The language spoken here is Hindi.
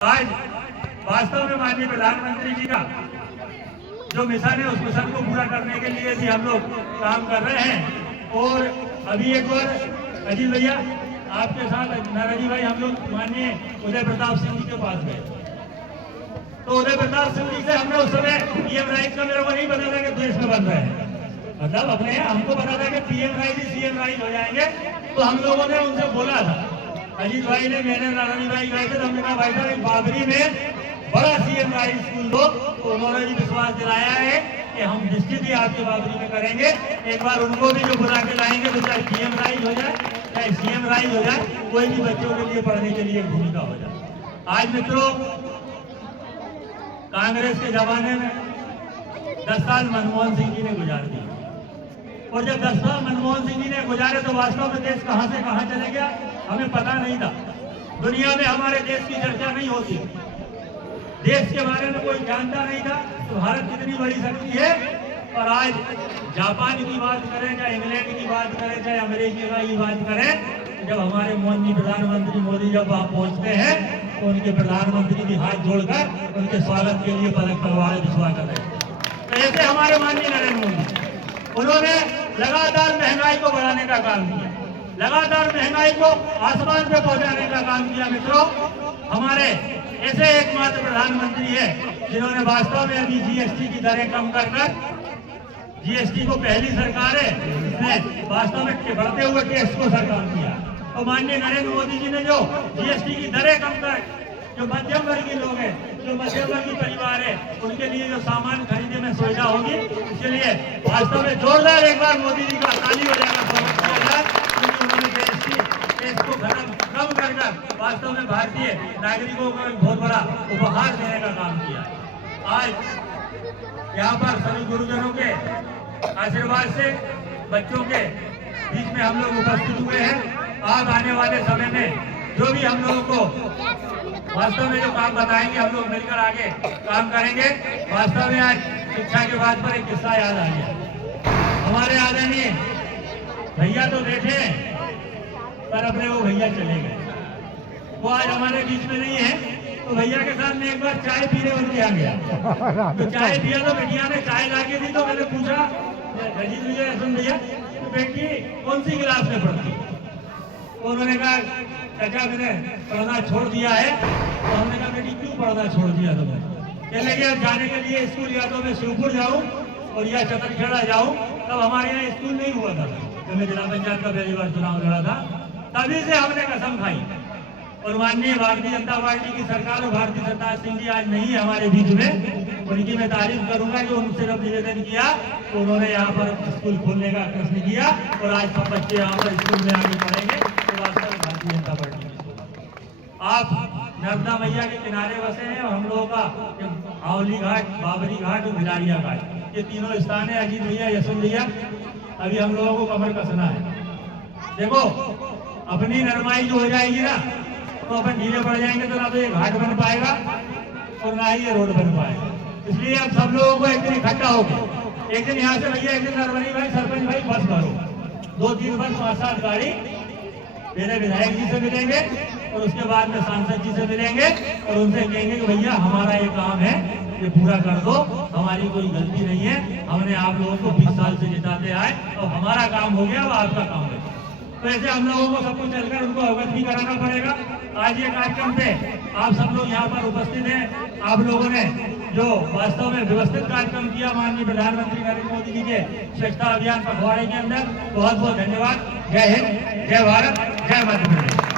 आज वास्तव में माननीय प्रधानमंत्री जी का जो मिशन है उस मिशन को पूरा करने के लिए भी हम लोग काम कर रहे हैं। और अभी एक बार अजीत भैया आपके साथ नाराजी भाई हम लोग माननीय उदय प्रताप सिंह जी के पास गए, तो उदय प्रताप सिंह जी से हमने उस समय पीएम राइज का मेरे को नहीं पता था कि देश में बन रहे हैं, मतलब अपने हमको पता था कि पीएम राइज ही सीएम राइज हो जाएंगे। तो हम लोगों ने उनसे बोला था, अजीत भाई ने मैंने नारायण भाई गए थे, तो हमने कहा भाई साहब बाबरी में बड़ा सीएम राइज स्कूल दो, तो उन्होंने भी विश्वास दिलाया है कि हम निश्चित ही आपके बाबरी में करेंगे। एक बार उनको भी जो बुला के लाएंगे तो चाहे पीएम राइज हो जाए चाहे सीएम राइज हो जाए, कोई भी बच्चों के लिए पढ़ने के लिए भूमिका हो जाए। आज मित्रों, कांग्रेस के जमाने में 10 साल मनमोहन सिंह जी ने गुजार दिए, और जब 10 साल मनमोहन सिंह जी ने गुजारे तो वास्तव में देश कहां से कहां चले गया हमें पता नहीं था। दुनिया में हमारे देश की चर्चा नहीं होती, देश के बारे में कोई जानता नहीं था तो भारत कितनी बड़ी शक्ति है। और आज जापान की बात करें, चाहे इंग्लैंड की बात करें, चाहे अमेरिका की बात करें, जब हमारे माननीय प्रधानमंत्री मोदी जब वहां पहुंचते हैं तो उनके प्रधानमंत्री भी हाथ जोड़कर उनके स्वागत के लिए पदक पगवाड़े भिजवा कर रहे। तो ऐसे हमारे माननीय नरेंद्र मोदी, उन्होंने लगातार महंगाई को बढ़ाने का काम किया, लगातार महंगाई को आसमान पे पहुंचाने का काम किया। मित्रों, हमारे ऐसे एकमात्र प्रधानमंत्री है जिन्होंने वास्तव में अभी जीएसटी की दरें कम कर जीएसटी को पहली सरकार है जिसने वास्तव में बढ़ते हुए टैक्स को सरकार किया। तो माननीय नरेंद्र मोदी जी ने जो जीएसटी की दरें कम कर, जो मध्यम वर्गीय लोग हैं, जो मध्यम वर्गीय परिवार है, उनके लिए जो सामान खरीदने में सुविधा होगी, इसके लिए वास्तव में जोरदार एक बार मोदी जी का ताली हो जाएगा, स्वागत किया जाए। उन्होंने देश को कम कर वास्तव में भारतीय नागरिकों को एक बहुत बड़ा उपहार देने का काम किया। आज यहाँ पर सभी गुरुजनों के आशीर्वाद से बच्चों के बीच में हम लोग उपस्थित हुए हैं। आज आने वाले समय में जो भी हम लोगों को वास्तव में जो काम बताएंगे, हम लोग मिलकर आगे काम करेंगे। वास्तव में आज शिक्षा के बाद पर एक किस्सा याद आ गया। हमारे आदरणीय भैया तो बैठे हैं पर अपने वो भैया चले गए, वो आज हमारे बीच में नहीं है। तो भैया के साथ में एक बार चाय पीने उनके यहाँ गया, तो चाय पिया तो बेटिया ने चाय ला के दी, तो मैंने पूछा रजीत भैया सुन भैया तो बेटी कौन सी क्लास में पढ़ती, तो उन्होंने कहा चाचा मैंने पढ़ना छोड़ दिया है। तो हमने कहा बेटी क्यों पढ़ना छोड़ दिया तुमने? कहने लगे जाने के लिए स्कूल या तो मैं शिवपुर जाऊँ और या चतरखेड़ा जाऊँ। तब हमारे यहाँ स्कूल नहीं हुआ था, तो मैं जिला पंचायत का पहली बार चुनाव लड़ा था, तभी से हमने कसम खाई। और माननीय भारतीय जनता पार्टी की सरकार और भारतीय जनता सिंह जी आज नहीं है हमारे बीच में, उनकी मैं तारीफ करूंगा कि उनसे जब निवेदन किया तो उन्होंने यहाँ पर स्कूल खोलने का प्रश्न किया और आज सब बच्चे यहाँ पर स्कूल में आगे पढ़ेंगे। तो वास्तव में भारतीय जनता पार्टी आप नर्मदा मैया के किनारे बसे हैं, और हम लोगों का आंवली घाट, बाबरी घाट और भिलारिया घाट, ये तीनों स्थान है। अजीत भैया, यशवंत भैया, अभी हम लोगों को कमर कसना है। देखो अपनी नरमाई जो हो जाएगी ना, तो अपन ढीले पड़ जाएंगे, तो ना तो ये घाट बन पाएगा और ना ही ये रोड बन पाएगा। इसलिए अब सब लोगों को एक दिन इकट्ठा होकर, एक दिन यहाँ से भैया, एक दिन नरवनी भाई, सरपंच भाई बस भरो, 2-3 बस 5-7 गाड़ी, मेरे विधायक जी से मिलेंगे और उसके बाद में सांसद जी से मिलेंगे और उनसे कहेंगे कि भैया हमारा ये काम है, ये पूरा कर दो, हमारी कोई गलती नहीं है, हमने आप लोगों को 20 साल से जिताते आए, तो हमारा काम हो गया, वो आपका काम है। तो ऐसे हम लोगों को सबको चलकर उनको अवगत भी कराना पड़ेगा। आज ये कार्यक्रम पे आप सब लोग यहाँ पर उपस्थित हैं, आप लोगों ने जो वास्तव में व्यवस्थित कार्यक्रम किया माननीय प्रधानमंत्री नरेंद्र मोदी जी के स्वच्छता अभियान पखवाड़े के अंदर, बहुत बहुत धन्यवाद। जय हिंद, जय भारत, जय मध्य प्रदेश।